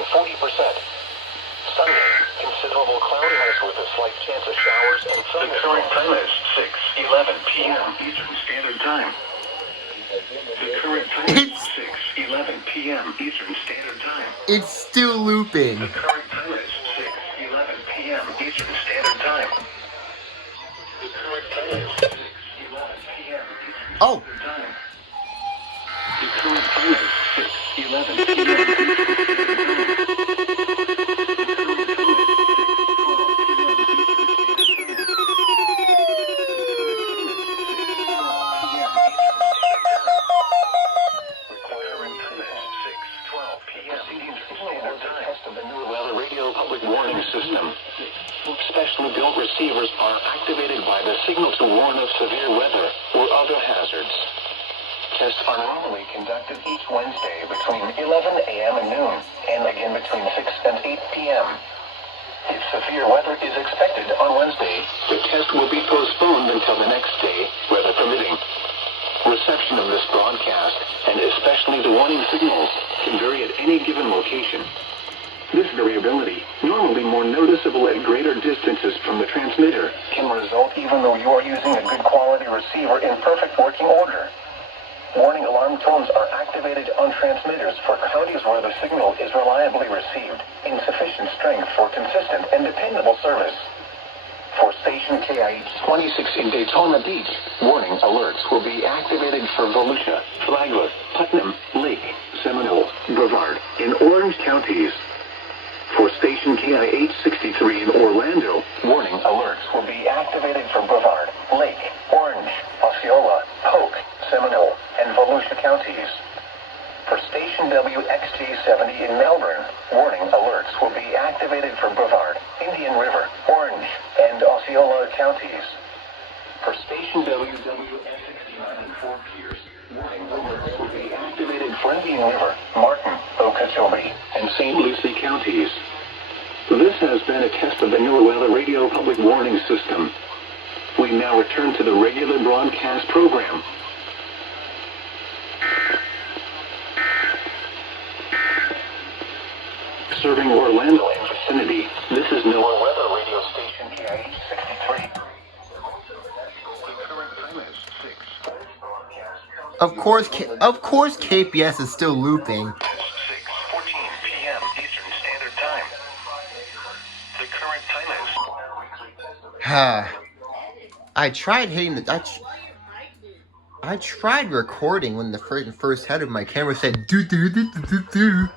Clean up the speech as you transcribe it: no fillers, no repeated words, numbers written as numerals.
reaching 40%. Sunday, considerable cloudiness with a slight chance of showers and The current time is 6:11 p.m. Eastern Standard Time. The current time is 6:11 p.m. Eastern Standard Time. It's still looping. The current time is 6:11 p.m. Eastern Standard Time. The current time is 6:11 p.m. Eastern Oh. Standard Time. The current time is 6:11 p.m. System. Specially built receivers are activated by the signal to warn of severe weather or other hazards. Tests are normally conducted each Wednesday between 11 a.m. and noon, and again between 6 and 8 p.m. If severe weather is expected on Wednesday, the test will be postponed until the next day, weather permitting. Reception of this broadcast, and especially the warning signals, can vary at any given location. This variability, normally more noticeable at greater distances from the transmitter, can result even though you are using a good quality receiver in perfect working order. Warning alarm tones are activated on transmitters for counties where the signal is reliably received in sufficient strength for consistent and dependable service. For station KIH 26 in Daytona Beach, warning alerts will be activated for Volusia, Flagler, Putnam, Lake, Seminole, Brevard, in Orange counties. For station KIH 63 in Orlando, warning alerts will be activated for Brevard, Lake, Orange, Osceola, Polk, Seminole, and Volusia counties. For station WXT70 in Melbourne, warning alerts will be activated for Brevard, Indian River, Orange, and Osceola counties. For station WWS69 in Fort Pierce, warning alerts will be activated for Indian River, Martin, Okeechobee, and St. Lucie counties. This has been a test of the New Weather Radio Public Warning System. We now return to the regular broadcast program. Serving Orlando and vicinity, this is New Weather Radio Station KIH 63. The current time is 6. Of course, KPS is still looping. 6:14 p.m. Eastern Standard Time. The current time is. I tried hitting the. I tried recording when the first head of my camera said do do do do do do.